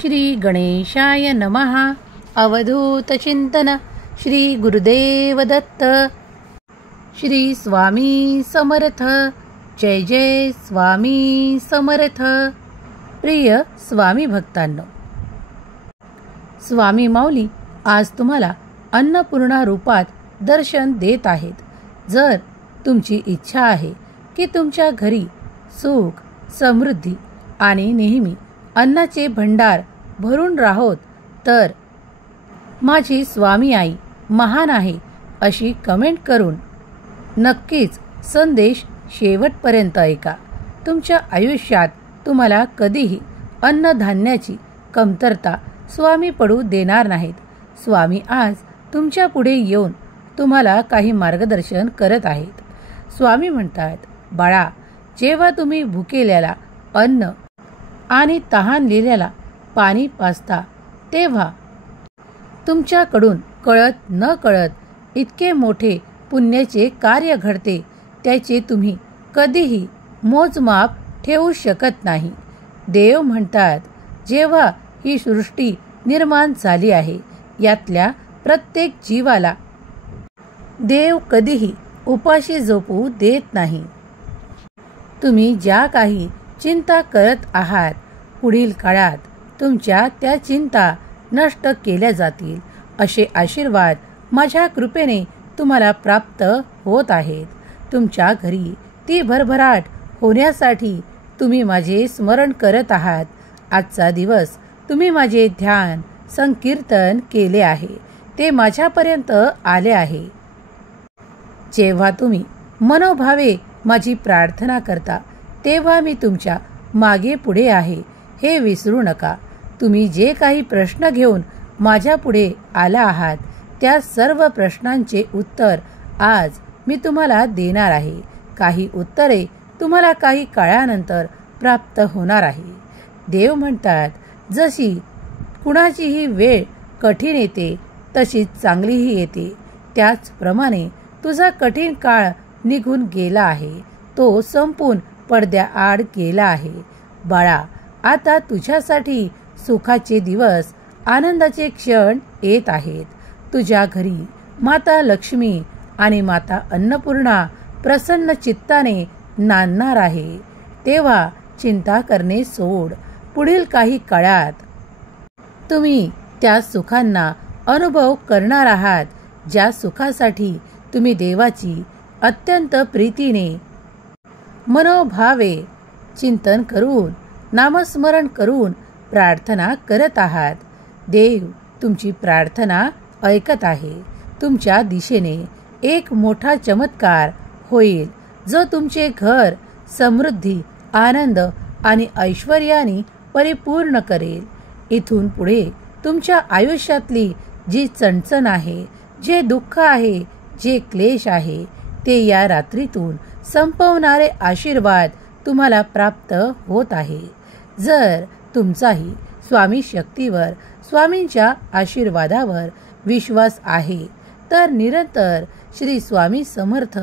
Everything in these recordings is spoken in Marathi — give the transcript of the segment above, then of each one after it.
श्री गणेशाय नमः. अवधूत चिंतन श्री गुरुदेव दत्त. श्री स्वामी समर्थ. जय जय स्वामी समर्थ. प्रिय स्वामी भक्तांनो, स्वामी माऊली आज तुम्हाला अन्नपूर्णा रूपात दर्शन देत आहेत. जर तुमची इच्छा आहे की तुमच्या घरी सुख, समृद्धी आणि नेहमी अन्नाचे भंडार भरून राहोत, तर माझी स्वामी आई महान आहे अशी कमेंट करून नक्कीच संदेश शेवटपर्यंत ऐका. तुमच्या आयुष्यात तुम्हाला कधीही अन्नधान्याची कमतरता स्वामी पडू देणार नाहीत. स्वामी आज तुमच्या पुढे येऊन तुम्हाला काही मार्गदर्शन करत आहेत. स्वामी म्हणतात, बाळा, जेव्हा तुम्ही भुकेल्याला अन्न आणि तहानलेल्याला पाणी पाजता, तेव्हा तुमच्याकडून कळत न कळत इतके मोठे पुण्याचे कार्य घडते, त्याचे तुम्ही कधीही मोजमाप ठेवू शकत नाही. देव म्हणतात, जेव्हा ही सृष्टी निर्माण झाली आहे, यातल्या प्रत्येक जीवाला देव कधीही उपाशी झोपू देत नाही. तुम्ही ज्या काही चिंता करत आहात, पुढील काळात तुमच्या त्या चिंता नष्ट केल्या जातील, असे आशीर्वाद माझ्या कृपेने तुम्हाला प्राप्त होत आहेत. तुमच्या घरी ती भरभराट होण्यासाठी तुम्ही माझे स्मरण करत आहात. आजचा दिवस तुम्ही माझे ध्यान संकीर्तन केले आहे, ते माझ्यापर्यंत आले आहे. जेव्हा तुम्ही मनोभावे माझी प्रार्थना करता, तेव्हा मी तुमच्या मागे पुढे आहे हे विसरू नका. तुम्ही जे काही प्रश्न घेऊन माझ्या पुढे आला आहात, त्या सर्व प्रश्नांचे उत्तर आज मी तुम्हाला देणार आहे. काही उत्तरे तुम्हाला काही काळानंतर प्राप्त होणार आहे. देव म्हणतात, जशी कुणाचीही वेळ कठीण येते, तशीच चांगलीही येते. त्याचप्रमाणे तुझा कठीण काळ निघून गेला आहे, तो संपून पडद्याआड गेला आहे. बाळा, आता तुझ्यासाठी सुखाचे दिवस, आनंदाचे क्षण येत आहेत. तुझ्या घरी माता लक्ष्मी आणि माता अन्नपूर्णा प्रसन्न चित्ताने नांदणार आहे. तेव्हा चिंता करणे सोड. पुढील काही काळात तुम्ही त्या सुखांना अनुभव करणार आहात, ज्या सुखासाठी तुम्ही देवाची अत्यंत प्रीतीने मनोभावे चिंतन करून, नामस्मरण करून प्रार्थना करत आहात. देव तुमची प्रार्थना ऐकत आहे. तुमच्या दिशेने एक मोठा चमत्कार होईल, जो तुमचे घर समृद्धी, आनंद आणि ऐश्वर्याने परिपूर्ण करेल. इथून पुढे तुमच्या आयुष्यातली जी चणचण आहे, जे दुःख आहे, जे क्लेश आहे, ते या रात्रीतून संपवणारे आशीर्वाद तुम्हाला प्राप्त होत आहे. जर तुमचाही स्वामी शक्तीवर, स्वामींच्या आशीर्वादावर विश्वास आहे, तर निरंतर श्री स्वामी समर्थ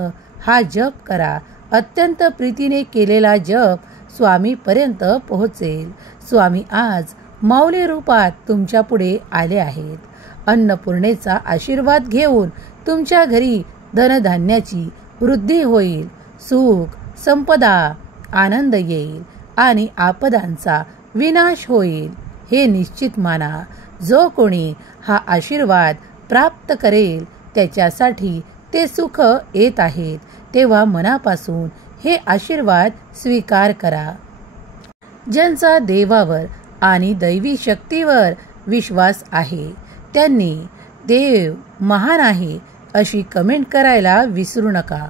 हा जप करा. अत्यंत प्रीतीने केलेला जप स्वामीपर्यंत पोहोचेल. स्वामी आज माऊली रूपात तुमच्या पुढे आले आहेत. अन्नपूर्णेचा आशीर्वाद घेऊन तुमच्या घरी धनधान्याची वृद्धी होईल, सुख, संपदा, आनंद येईल आणि आपदांचा विनाश होईल, हे निश्चित माना. जो कोणी हा आशीर्वाद प्राप्त करेल, त्याच्यासाठी ते सुख येत आहेत. तेव्हा मनापासून हे आशीर्वाद स्वीकार करा. ज्यांचा देवावर आणि दैवी शक्तीवर विश्वास आहे, त्यांनी देव महान आहे अशी कमेंट करायला विसरू नका.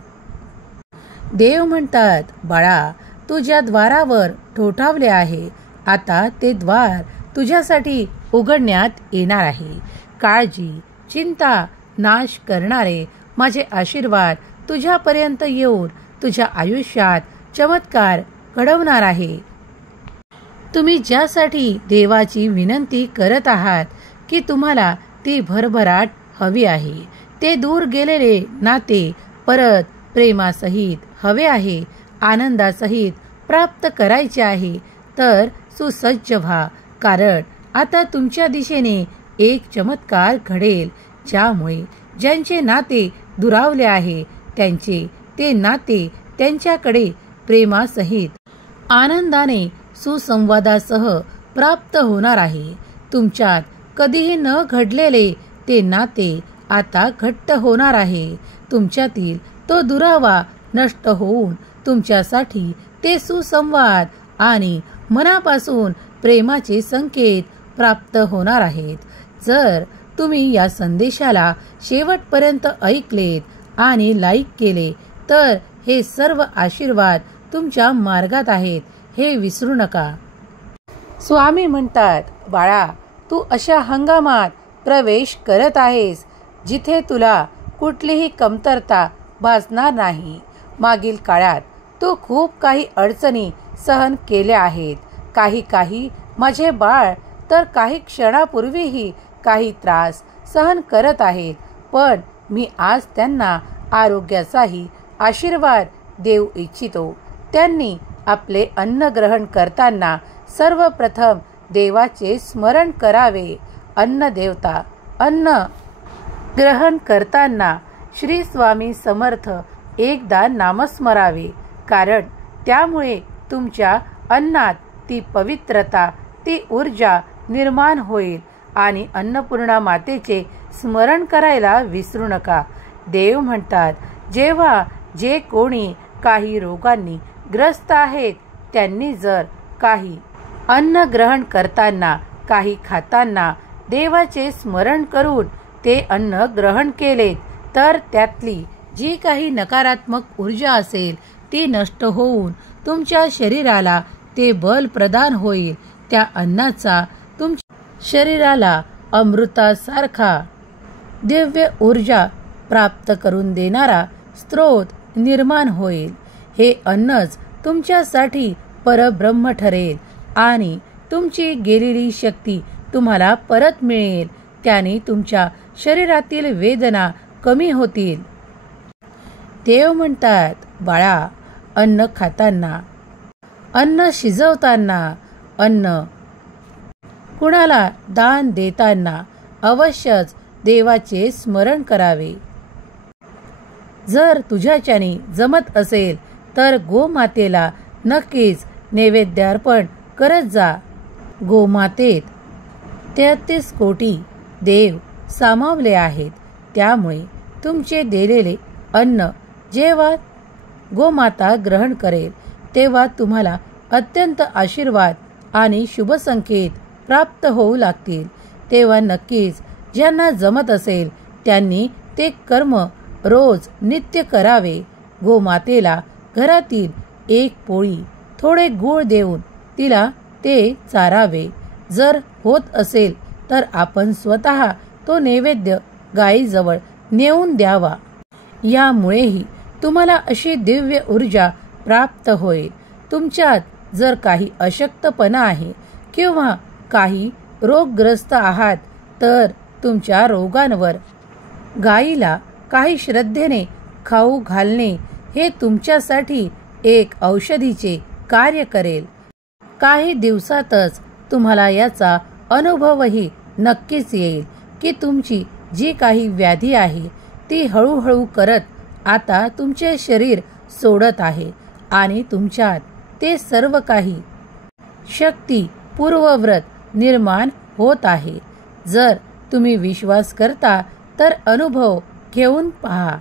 देव म्हणतात, बाळा, तू ज्या द्वारावर ठोठावले आहे, आता ते द्वार तुझ्यासाठी उघडण्यात येणार आहे. काळजी, चिंता नाश करणारे माझे आशीर्वाद तुझ्यापर्यंत येऊन तुझ्या आयुष्यात चमत्कार घडवणार आहे. तुम्ही ज्यासाठी देवाची विनंती करत आहात की तुम्हाला ती भरभराट हवी आहे, ते दूर गेलेले नाते परत प्रेमासहित हवे आहे, आनंदासहित प्राप्त करायचे आहे, तर सुसज्ज व्हा. कारण आता तुमच्या दिशेने एक चमत्कार घडेल, ज्यामुळे ज्यांचे नाते दुरावले आहे त्यांचे ते नाते त्यांच्याकडे प्रेमासहित आनंदाने सुसंवादासह प्राप्त होणार आहे. तुमच्यात कधीही न घडलेले ते नाते आता घट्ट होणार आहे. तुमच्यातील तो दुरावा नष्ट होऊन तुमच्यासाठी ते सुसंवाद आणि मनापासून प्रेमाचे संकेत प्राप्त होणार आहेत. जर तुम्ही या संदेशाला शेवटपर्यंत ऐकलेत आणि लाईक केले तर हे सर्व आशीर्वाद तुमच्या मार्गात आहेत हे विसरू नका. स्वामी म्हणतात, बाळा, तू अशा हंगामात प्रवेश करत आहेस जिथे तुला कुठलीही कमतरता भासणार नाही. मागील काळात तू खूप काही अडचणी सहन केल्या आहेत. काही माझे बाळ तर काही क्षणापूर्वीही काही त्रास सहन करत आहेत, पण मी आज त्यांना आरोग्याचाही आशीर्वाद देऊ इच्छितो. त्यांनी आपले अन्न ग्रहण करताना सर्वप्रथम देवाचे स्मरण करावे. अन्न देवता अन्न ग्रहण करताना श्री स्वामी समर्थ एकदा नामस्मरावे, कारण त्यामुळे तुमच्या अन्नात ती पवित्रता, ती ऊर्जा निर्माण होईल. आणि अन्नपूर्णा मातेचे स्मरण करायला विसरू नका. देव म्हणतात, जेव्हा जे कोणी काही रोगांनी ग्रस्त आहेत त्यांनी जर काही अन्न ग्रहण करताना, काही खाताना देवाचे स्मरण करून ते अन्न ग्रहण केलेत तर त्यातली जी काही नकारात्मक ऊर्जा असेल ती नष्ट होऊन तुमच्या शरीराला ते बल प्रदान होईल. त्या अन्नाचा तुमच्या शरीराला अमृतासारखा दिव्य ऊर्जा प्राप्त करून देणारा स्रोत निर्माण होईल. हे अन्नच तुमच्यासाठी परब्रह्म ठरेल आणि तुमची गेलेली शक्ती तुम्हाला परत मिळेल. त्याने तुमच्या शरीरातील वेदना कमी होतील. देव म्हणतात, बाळा, अन्न खाताना, अन्न शिजवताना, अन्न कुणाला दान देताना अवश्यच देवाचे स्मरण करावे. जर तुझ्याच्याने जमत असेल तर गोमातेला नक्कीच नैवेद्यार्पण करत जा. गोमातेत 33 कोटी देव सामावले आहेत. त्यामुळे तुमचे दिलेले अन्न जेव्हा गोमाता ग्रहण करेल तेव्हा तुम्हाला अत्यंत आशीर्वाद आणि शुभ संकेत प्राप्त होऊ लागतील. तेव्हा नक्कीच ज्यांना जमत असेल त्यांनी ते कर्म रोज नित्य करावे. गोमातेला घरातील एक पोळी थोडे गूळ देऊन तिला ते चारावे. जर होत असेल तर आपण स्वतः तो नैवेद्य गायीजवळ नेऊन द्यावा. यामुळेही तुम्हाला अशी दिव्य ऊर्जा प्राप्त होईल. तुमच्यात जर काही अशक्तपणा आहे किंवा काही रोगग्रस्त आहात तर तुमच्या रोगांवर गायीला काही श्रद्धेने खाऊ घालणे हे तुमच्यासाठी एक औषधीचे कार्य करेल. काही दिवसातच तुम्हाला याचा अनुभवही नक्कीच येईल की तुमची जी काही व्याधी आहे ती हळूहळू करत आता तुमचे शरीर सोडत आहे आणि तुमच्यात ते सर्व काही शक्ती पूर्ववत निर्माण होत आहे. जर तुम्ही विश्वास करता तर अनुभव घेऊन पहा.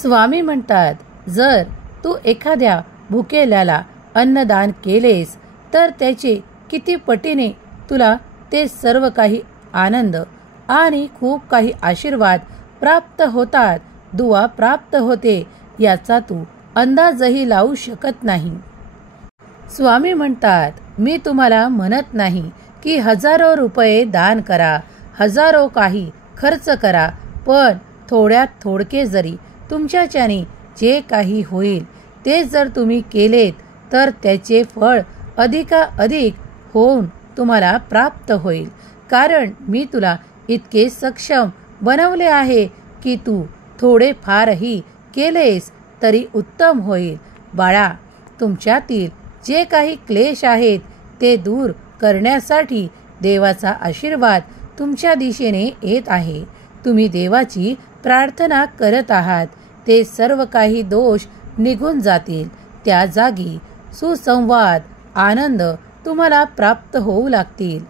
स्वामी म्हणतात, जर तू एखाद्या भुकेल्याला अन्नदान केलेस तर त्याचे किती पटीने तुला ते सर्व काही आनंद आणि खूप काही आशीर्वाद प्राप्त होतात, दुआ प्राप्त होते, याचा तू अंदाजही लावू शकत नाही. स्वामी म्हणतात, मी तुम्हाला म्हणत नाही की हजारो रुपये दान करा, हजारो काही खर्च करा, पण थोड्यात थोडके जरी तुमच्याच्याने जे काही होईल ते जर तुम्ही केलेत तर त्याचे फळ अधिकाधिक होऊन तुम्हाला प्राप्त होईल. कारण मी तुला इतके सक्षम बनवले आहे की तू थोडे फारही केलेस तरी उत्तम होईल. बाळा, तुमच्यातील जे काही क्लेश आहेत ते दूर करण्यासाठी देवाचा आशीर्वाद तुमच्या दिशेने येत आहे. तुम्ही देवाची प्रार्थना करत आहात. ते सर्व काही दोष निघून जातील. त्या जागी सुसंवाद, आनंद तुम्हाला प्राप्त होऊ लागतील.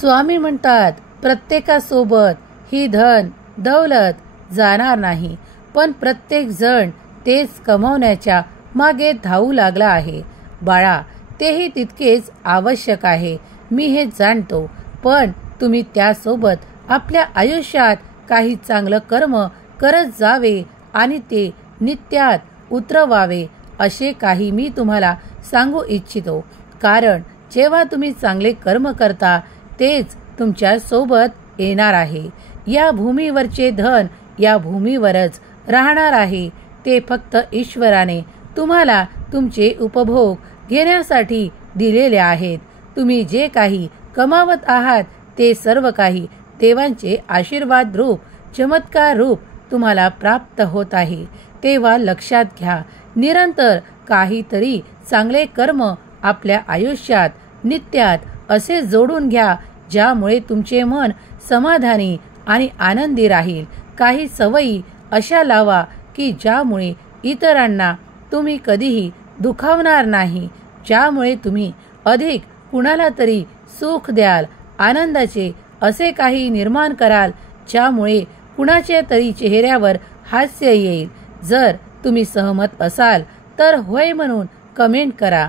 स्वामी म्हणतात, प्रत्येकासोबत ही धन दौलत जाणार नाही, पण प्रत्येक जण तेच कमवण्याच्या मागे धावू लागला आहे. बाळा, तेही तितकेच आवश्यक आहे, मी हे जाणतो. पण तुम्ही त्यासोबत आपल्या आयुष्यात काही चांगलं कर्म करत जावे आणि ते नित्यात उतरवावे, असे काही मी तुम्हाला सांगू इच्छितो. कारण जेव्हा तुम्ही चांगले कर्म करता तेच तुमच्या सोबत येणार आहे. या भूमीवरचे धन या भूमीवरच राहणार आहे. ते फक्त ईश्वराने तुम्हाला तुमचे उपभोग घेण्यासाठी दिलेले आहेत. तुम्ही जे काही कमावत आहात ते सर्व काही देवांचे आशीर्वाद रूप, चमत्कार रूप तुम्हाला प्राप्त होत आहे. तेव्हा लक्षात घ्या, निरंतर काहीतरी चांगले कर्म आपल्या आयुष्यात नित्यात असे जोडून घ्या, ज्यामुळे तुमचे मन समाधानी आणि आनंदी राहील. काही सवयी अशा लावा की ज्यामुळे इतरांना तुम्ही कधीही दुखावणार नाही, ज्यामुळे तुम्ही अधिक कुणाला तरी सुख द्याल. आनंदाचे असे काही निर्माण कराल ज्यामुळे कुणाच्या तरी चेहऱ्यावर हास्य येईल. जर तुम्ही सहमत असाल तर होय म्हणून कमेंट करा.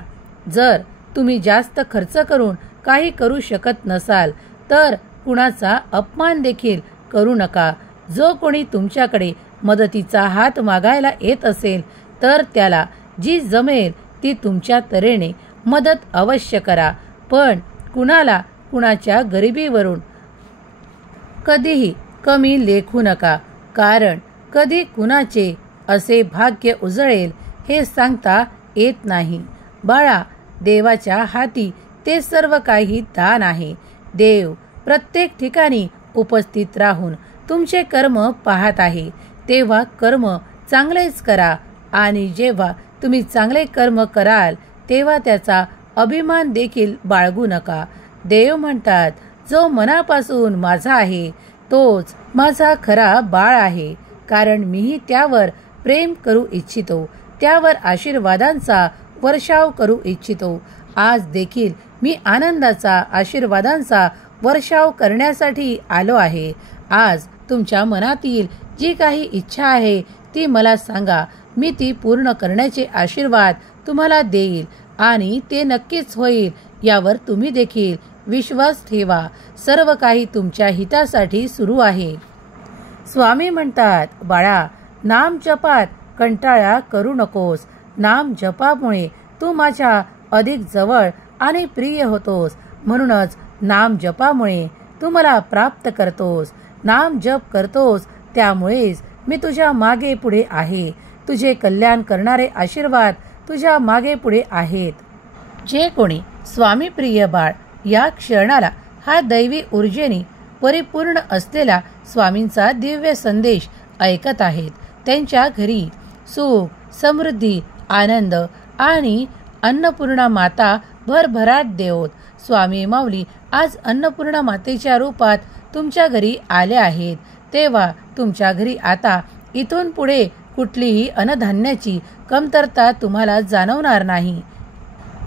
जर तुम्ही जास्त खर्च करून काही करू शकत नसाल तर कुणाचा अपमान देखील करू नका. जो कोणी तुमच्याकडे मदतीचा हात मागायला येत असेल तर त्याला जी जमेल ती तुमच्या तऱ्हेने मदत अवश्य करा. पण कुणाला कुणाच्या गरिबीवरून कधीही कमी लेखू नका. कारण कधी कुणाचे असे भाग्य उजळेल हे सांगता येत नाही. बाळा, देवाच्या हाती ते सर्व काही दान आहे. देव प्रत्येक ठिकाणी उपस्थित राहून तुमचे कर्म पाहत आहे. तेव्हा कर्म चांगलेच करा आणि जेव्हा तुम्ही चांगले कर्म कराल तेव्हा त्याचा अभिमान देखील बाळगू नका. देव म्हणतात, जो मनापासून माझा आहे तोच माझा खरा बाळ आहे. कारण मीही त्यावर प्रेम करू इच्छितो, त्यावर आशीर्वादांचा वर्षाव करू इच्छितो. आज देखील मी आनंदाचा, आशीर्वादांचा वर्षाव करण्यासाठी आलो आहे. आज तुमच्या मनातील जी काही इच्छा आहे ती मला सांगा. मी ती पूर्ण करण्याचे आशीर्वाद तुम्हाला देईल आणि ते नक्कीच होईल, यावर तुम्ही देखील विश्वास ठेवा. सर्व काही तुमच्या हितासाठी सुरू आहे. स्वामी म्हणतात, बाळा, नाम जपात कंटाळा करू नकोस. नाम जपामुळे तू माझ्या अधिक जवळ आणि प्रिय होतोस. म्हणूनच नाम जपामुळे तू मला प्राप्त करतोस. नाम जप करतोस त्यामुळेच मी तुझ्या मागे पुढे आहे. तुझे कल्याण करणारे आशीर्वाद तुझ्या मागे पुढे आहेत. जे कोणी स्वामी प्रिय बाळ या क्षणाला हा दैवी ऊर्जेने परिपूर्ण असलेला स्वामींचा दिव्य संदेश ऐकत आहेत, त्यांच्या घरी सुख, समृद्धी, आनंद आणि अन्नपूर्णा माता भरभराट देवोत. स्वामी माऊली आज अन्नपूर्णा मातेच्या रूपात तुमच्या घरी आले आहेत. तेव्हा तुमच्या घरी आता इथून पुढे कुठलीही अन्नधान्याची कमतरता तुम्हाला जाणवणार नाही.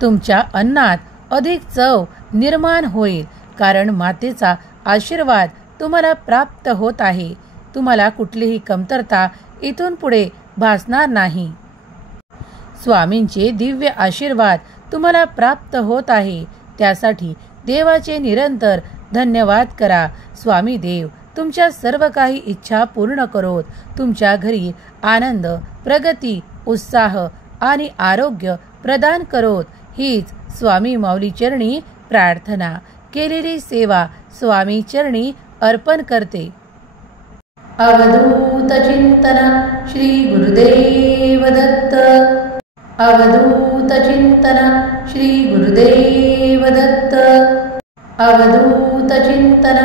तुमच्या अन्नात अधिक चव निर्माण होईल, कारण मातेचा आशीर्वाद तुम्हाला प्राप्त होत आहे. तुम्हाला कुठलीही कमतरता इथून पुढे भासणार नाही. स्वामींचे दिव्य आशीर्वाद तुम्हाला प्राप्त होत आहे. त्यासाठी देवाचे निरंतर धन्यवाद करा. स्वामी देव तुमच्या सर्व काही इच्छा पूर्ण करोत. तुमच्या घरी आनंद, प्रगती, उत्साह आणि आरोग्य प्रदान करोत. हीच स्वामी माऊली चरणी प्रार्थना. केलेली सेवा स्वामी चरणी अर्पण करते. अवधूत चिंतन श्री गुरुदेव दत्त. अवधूत चिंतन श्री गुरुदेव दत्त. अवधूत चिंतन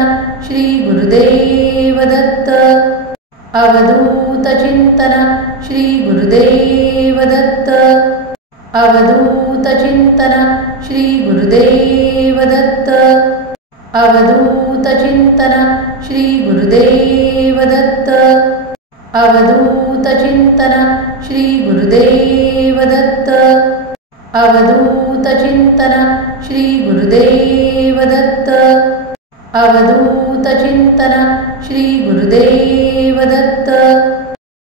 श्री गुरुदेव दत्त. अवधूत चिंतन श्री गुरुदेव दत्त. अवधूत चिंतन श्री गुरुदेव दत्त. अवधूत चिंतन श्री गुरुदेव दत्त. अवधूत चिंतन श्री गुरुदेव दत्त. अवधूत चिंतन श्री गुरुदेव दत्त. अवधूत चिंतन श्री गुरुदेव दत्त.